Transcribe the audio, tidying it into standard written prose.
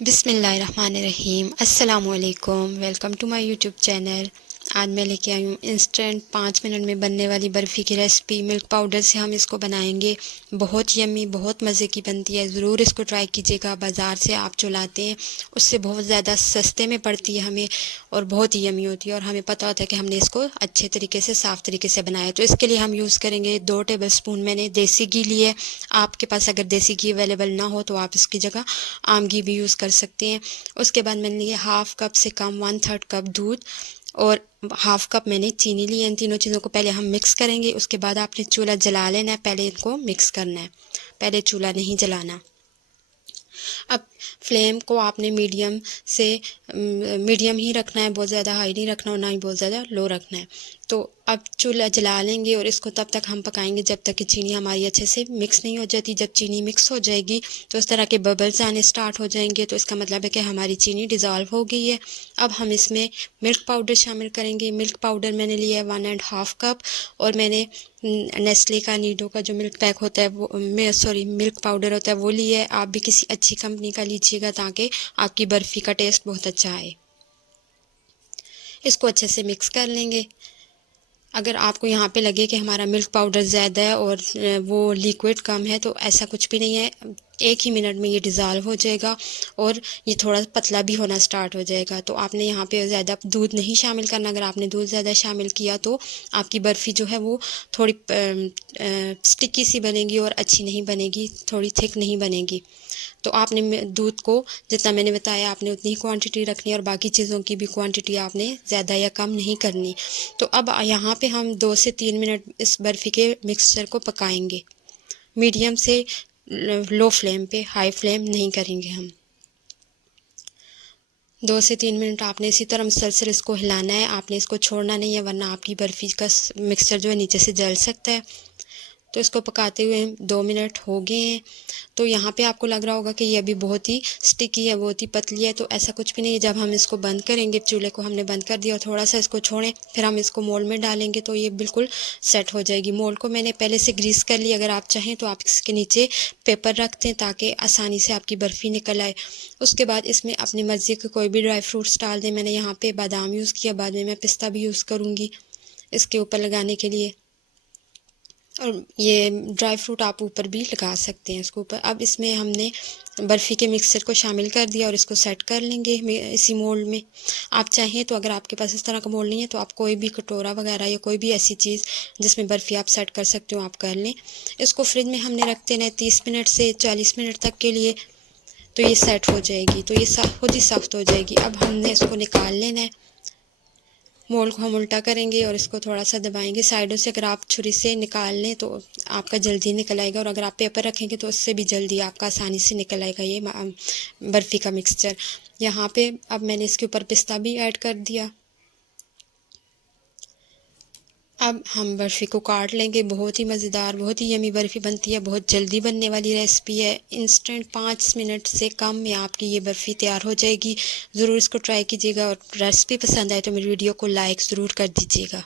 बिस्मिल्लाहिर्रहमानिर्रहीम। अस्सलामुअलैकुम। Welcome to my YouTube channel. आज मैं लेके आई हूँ इंस्टेंट 5 मिनट में बनने वाली बर्फ़ी की रेसिपी। मिल्क पाउडर से हम इसको बनाएंगे। बहुत यम्मी, बहुत मज़े की बनती है। ज़रूर इसको ट्राई कीजिएगा। बाज़ार से आप जो लाते हैं उससे बहुत ज़्यादा सस्ते में पड़ती है हमें, और बहुत ही यम्मी होती है। और हमें पता होता है कि हमने इसको अच्छे तरीके से, साफ़ तरीके से बनाया। तो इसके लिए हम यूज़ करेंगे 2 टेबल स्पून मैंने देसी घी लिए। आपके पास अगर देसी घी अवेलेबल ना हो तो आप इसकी जगह आम घी भी यूज़ कर सकते हैं। उसके बाद मैंने लिए हाफ़ कप से कम 1/3 कप दूध, और हाफ़ कप मैंने चीनी ली। इन तीनों चीज़ों को पहले हम मिक्स करेंगे। उसके बाद आपने चूल्हा जला लेना है, पहले इनको मिक्स करना है, पहले चूल्हा नहीं जलाना। अब फ्लेम को आपने मीडियम ही रखना है, बहुत ज़्यादा हाई नहीं रखना और ना ही बहुत ज़्यादा लो रखना है। तो अब चूल्हा जला लेंगे और इसको तब तक हम पकाएंगे जब तक कि चीनी हमारी अच्छे से मिक्स नहीं हो जाती। जब चीनी मिक्स हो जाएगी तो इस तरह के बबल्स आने स्टार्ट हो जाएंगे, तो इसका मतलब है कि हमारी चीनी डिज़ोल्व हो गई है। अब हम इसमें मिल्क पाउडर शामिल करेंगे। मिल्क पाउडर मैंने लिया है 1.5 कप, और मैंने नेस्ले का नीडो का जो मिल्क पैक होता है वो मिल्क पाउडर होता है वो लिया है। आप भी किसी अच्छी कंपनी का लीजिएगा ताकि आपकी बर्फ़ी का टेस्ट बहुत अच्छा आए। इसको अच्छे से मिक्स कर लेंगे। अगर आपको यहाँ पे लगे कि हमारा मिल्क पाउडर ज़्यादा है और वो लिक्विड कम है, तो ऐसा कुछ भी नहीं है। 1 ही मिनट में ये डिज़ोल्व हो जाएगा और ये थोड़ा पतला भी होना स्टार्ट हो जाएगा। तो आपने यहाँ पे ज़्यादा दूध नहीं शामिल करना। अगर आपने दूध ज़्यादा शामिल किया तो आपकी बर्फ़ी जो है वो थोड़ी स्टिकी सी बनेगी और अच्छी नहीं बनेगी, थोड़ी थिक नहीं बनेगी। तो आपने दूध को जितना मैंने बताया आपने उतनी ही क्वांटिटी रखनी है, और बाकी चीज़ों की भी क्वांटिटी आपने ज़्यादा या कम नहीं करनी। तो अब यहाँ पे हम 2 से 3 मिनट इस बर्फ़ी के मिक्सचर को पकाएंगे, मीडियम से लो फ्लेम पे, हाई फ्लेम नहीं करेंगे हम। 2 से 3 मिनट आपने इसी तरह मुसलसल इसको हिलाना है, आपने इसको छोड़ना नहीं है, वरना आपकी बर्फ़ी का मिक्सचर जो है नीचे से जल सकता है। तो इसको पकाते हुए 2 मिनट हो गए हैं। तो यहाँ पे आपको लग रहा होगा कि ये अभी बहुत ही स्टिकी है, बहुत ही पतली है, तो ऐसा कुछ भी नहीं है। जब हम इसको बंद करेंगे, चूल्हे को हमने बंद कर दिया और थोड़ा सा इसको छोड़ें, फिर हम इसको मोल्ड में डालेंगे तो ये बिल्कुल सेट हो जाएगी। मोल्ड को मैंने पहले से ग्रीस कर लिया। अगर आप चाहें तो आप इसके नीचे पेपर रख दें ताकि आसानी से आपकी बर्फ़ी निकल आए। उसके बाद इसमें अपनी मर्ज़ी के कोई भी ड्राई फ्रूट्स डाल दें। मैंने यहाँ पे बादाम यूज़ किया, बाद में मैं पिस्ता भी यूज़ करूँगी इसके ऊपर लगाने के लिए, और ये ड्राई फ्रूट आप ऊपर भी लगा सकते हैं इसके ऊपर। अब इसमें हमने बर्फ़ी के मिक्सचर को शामिल कर दिया और इसको सेट कर लेंगे इसी मोल्ड में। आप चाहें तो, अगर आपके पास इस तरह का मोल्ड नहीं है तो आप कोई भी कटोरा वगैरह या कोई भी ऐसी चीज़ जिसमें बर्फ़ी आप सेट कर सकते हो आप कर लें। इसको फ्रिज में हमने रख देना है 30 मिनट से 40 मिनट तक के लिए, तो ये सेट हो जाएगी। तो ये खुद ही सख्त हो जाएगी। अब हमने इसको निकाल लेना है। मोल्ड को हम उल्टा करेंगे और इसको थोड़ा सा दबाएंगे साइडों से। अगर आप छुरी से निकाल लें तो आपका जल्दी निकल आएगा, और अगर आप पेपर रखेंगे तो उससे भी जल्दी आपका आसानी से निकल आएगा ये बर्फ़ी का मिक्सचर। यहाँ पे अब मैंने इसके ऊपर पिस्ता भी ऐड कर दिया। अब हम बर्फ़ी को काट लेंगे। बहुत ही मज़ेदार, बहुत ही यमी बर्फ़ी बनती है। बहुत जल्दी बनने वाली रेसिपी है। इंस्टेंट 5 मिनट से कम में आपकी ये बर्फ़ी तैयार हो जाएगी। ज़रूर इसको ट्राई कीजिएगा, और रेसिपी पसंद आए तो मेरी वीडियो को लाइक ज़रूर कर दीजिएगा।